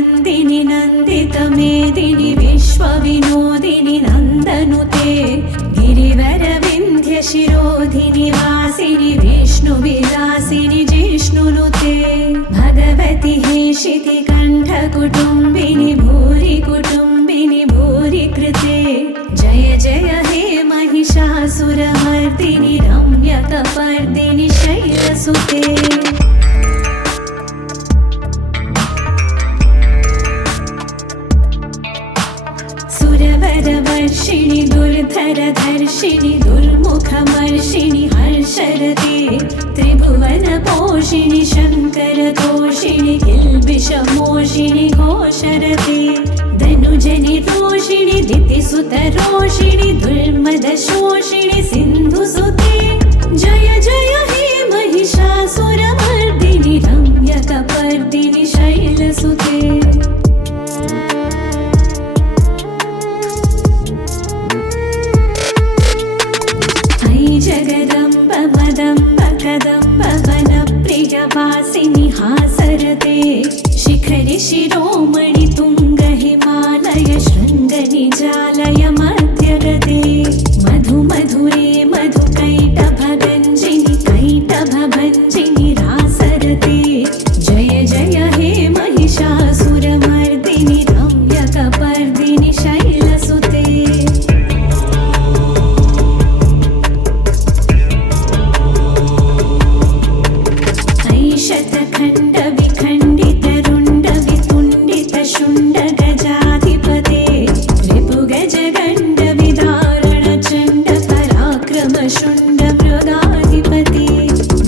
नन्दिनि नन्दितमेदिनि विश्वविनोदिनि नन्दनुते गिरिवरविन्ध्यशिरोधिनि वासिनि विष्णुविलासिनि जिष्णुनुते भगवति हेशिति कण्ठकुटुम्बिनि भूरि कुटुम्बिनि भूरि कृते जय जय हे महिषासुरमर्दिनि रम्यकपर्दिनि शैलसुते सुरवरवर्षिणि दुर्धरधर्षिणि दुर्मुखमर्षिणि हर्षरते त्रिभुवनपोषिणि शङ्करतोषिणि किल्बिषमोषिणि घोषरते धनुजनि रोषिणि दितिसुतरोषिणि दुर्मदशोषिणि सिन्धुसुते जय जय हे महिषासुरमर्दिनि रम्यकपर्दिनि शैलसुते जगदम्ब मदम्ब कदम्ब वनप्रियवासिनि हासरते शिखरि शिरोमणि तुङ्ग हिमालय शृङ्गनिजालय मध्यगते मधु मधुरे मधुकैटभगञ्जिनि कैटभभञ्जिनि रासरते जय जय हे महिषासुरमर्दिनि रम्यकपर्दिनि शैलसुते शतखण्ड विखण्डित रुण्ड वितुण्डित शुण्ड गजाधिपते रिपुगज गण्ड विदारण चण्ड पराक्रम शुण्ड मृगाधिपते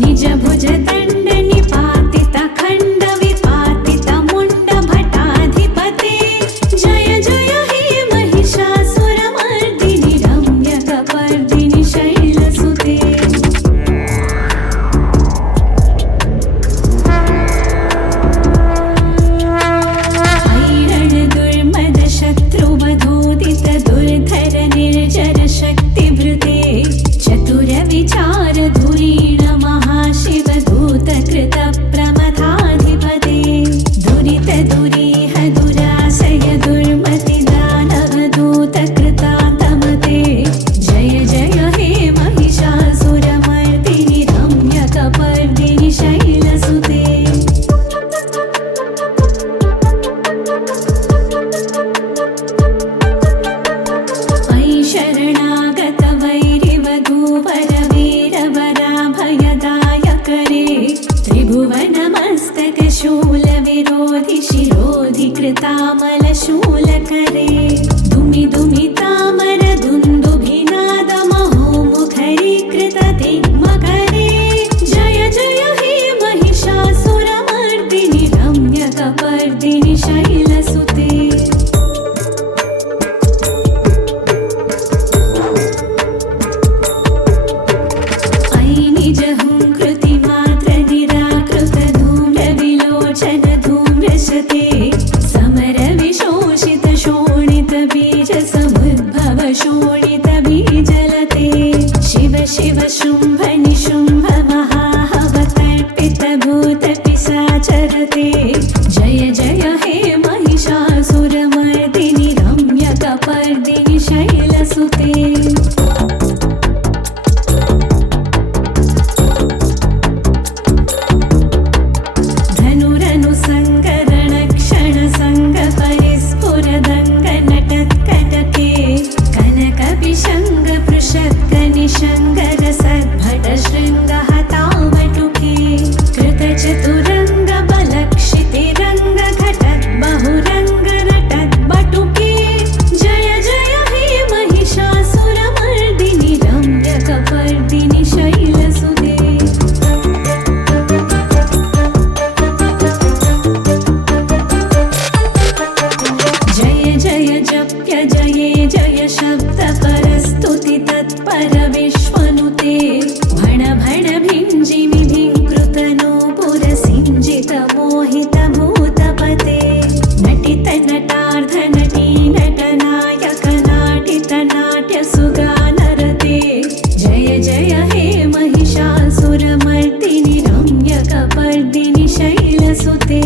निज भुज दण्ड निपातित खण्ड विपातित मुण्ड भटाधिपते जय जय हे महिषासुरमर्दिनि रम्यकपर्दिनि शैलसुते दुर्धर निर्जर शक्तिभृते चतुर विचार धुरीण महाशिव दूत कृत प्रमथाधिपते दुरित दुरीह दुराशय दुर्मति दानव दूत कृतातमते जय जय हे महिषासुरमर्दिनि रम्यकपर्दिनि शैलसुते शरणागत वैरिवधूवर वीरवराभयदायकरे त्रिभुवनमस्तक शूल विरोधि शिरोधि कृतामल शूलकरे दुमि दुमि तामर दुन्दुभिनाद महोमुखरी कृत दिग्मकरे जय जय हे महिषासुरमर्दिनि रम्यकपर्दिनि शैलसुते समर विशोषित शोणित बीज समुद्भव शोणित बीजलते शिव शिव शुम्भ निशुम्भ महाहव तर्पित भूत पिशाचरते जय जय हे महिषासुरमर्दिनि रम्यकपर्दिनि शैलसुते शङ्कर सद्भट शृङ्गहतावटुके कृतचतुरङ्ग बलक्षितिरङ्ग घटत् बहुरङ्ग नटत् बटुके जय जय हे महिषासुरमर्दिनि रम्यकपर्दिनि शैलसुते जय जय जप्य जये जय शब्द परस्तुति तत्पर विश्वनुते भण भण भिञ्जिमि भिङ्कृत नूपुर सिञ्जित मोहित भूतपते नटित नटार्ध नटी नटनायक नाटित नाट्य सुगानरते जय जय हे महिषासुरमर्दिनि रम्यकपर्दिनि शैलसुते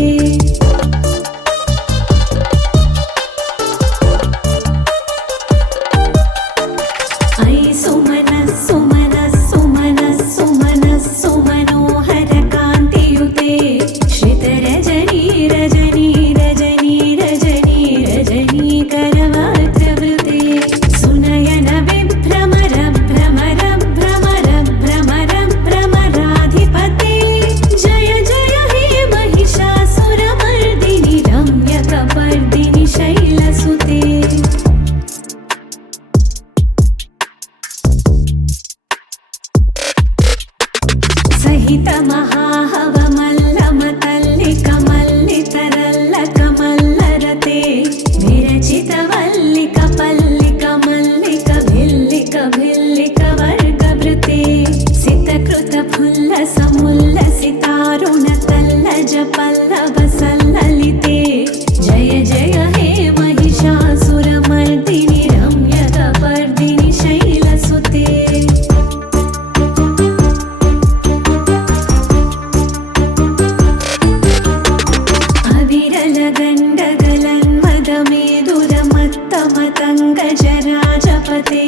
सहित महाहवमल्लमतल्लिकमल्लितरल्लकमल्लरते विरचितवल्लिकपल्लिकमल्लिकभिल्लिकवर्गवृते सितकृतफुल्लसमुल्लसितारुणतल्लजपल्लवसल्ललिते जय जय हे महिषासुरमर्दिनि रम्यकपर्दिनि शैलसुते अविरलगण्डगलन्मदमेदुरमत्तमतङ्गजराजपते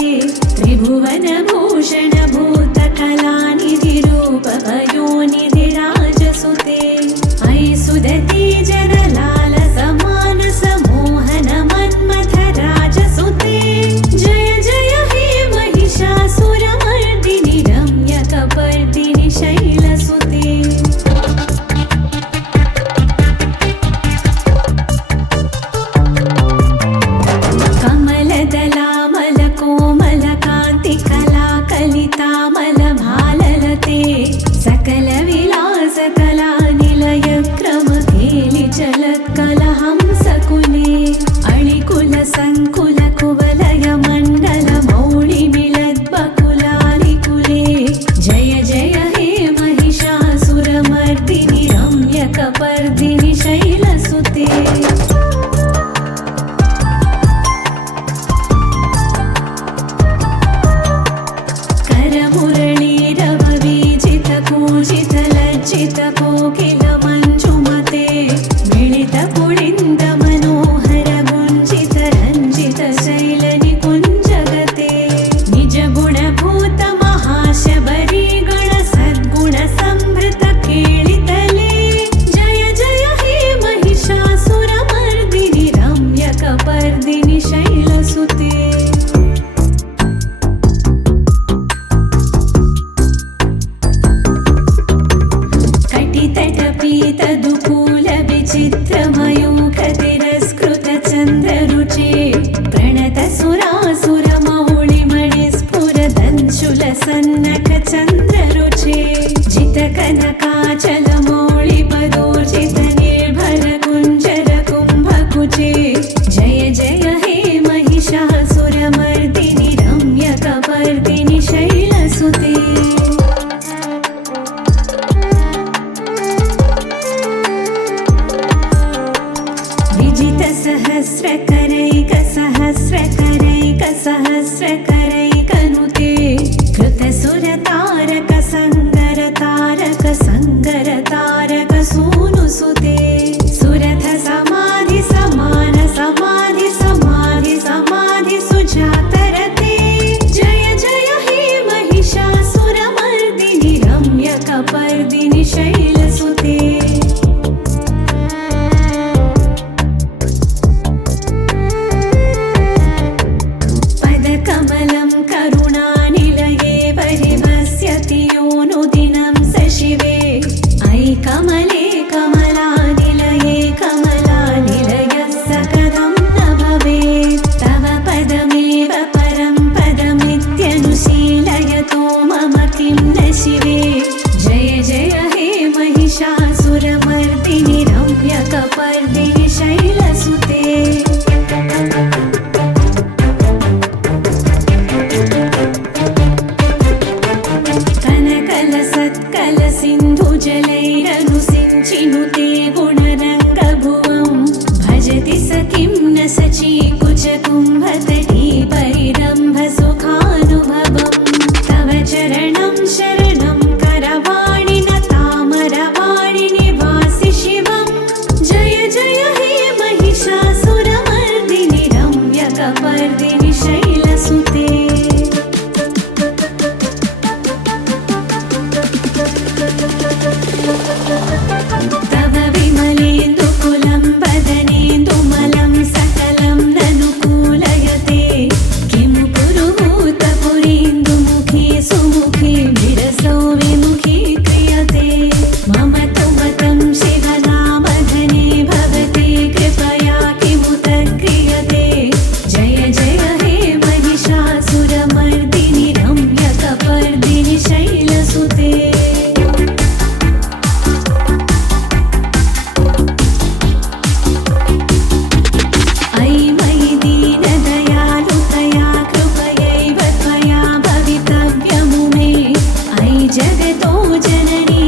त्रिभुवनभूषण भूतकलानिधिरूपभयोनिधिराजसुते अयि सुदती जनलाल समान समोहन मन्मथराजसुते जय जय हे महिषासुरमर्दिनि रम्यकपर्दिनि शैलसुते कमलदलामलकोमलकान्तिकलाकलितामलभाललते सकलविलासकलानिलयक्रमकेलिचलत्कलहंसकुले अळिकुलसङ्कुलकुवलयमण्डलमौळिमिळद्बकुलालिकुले जय जय हे महिषासुरमर्दिनि रम्यकपर्दिनि शैलसुते करमुरळीरववीजितकूजितलज्जितकोकिलमञ्जुमते मिलितपुलिन्दमनोहरगुञ्जितरञ्जितशैलनिकुञ्जगते निजगुणभूतमहाशबरीगणसद्गुणसंभृतकेळितले जय जय हे महिषासुरमर्दिनि रम्यकपर्दिनि शैलसुते कटितटपीतदुकूलविचित्रमयूखतिरस्कृतचन्द्ररुचे प्रणतसुरासुरमौळिमणिस्फुरदंशुलसन्नखचन्द्ररुचे जितकनकाचलमौळिपदोर्जितनिर्भरकुञ्जरकुम्भकुचे जय जय हे महिषासुरमर्दिनि रम्यकपर्दिनि शैलसुते विजितसहस्रकरैकसहस्रकरैकसहस्रकरैकनुते कृतसुरतारकसङ्गरतारकसूनुसुते सुरथसमाधिसमानसमाधिसमाधिसुजातरते जय जय हे महिषासुरमर्दिनि रम्यकपर्दिनि शैलसुते कमलं करुणानिलये परिभस्यति योनुदिनं स शिवे अयि कमले कमलानिलये कमलानिलयः स कथं न भवेत् तव पदमेव परं पदमित्यनुशीलयतो मम किं न शिवे जय जय जगतो जननी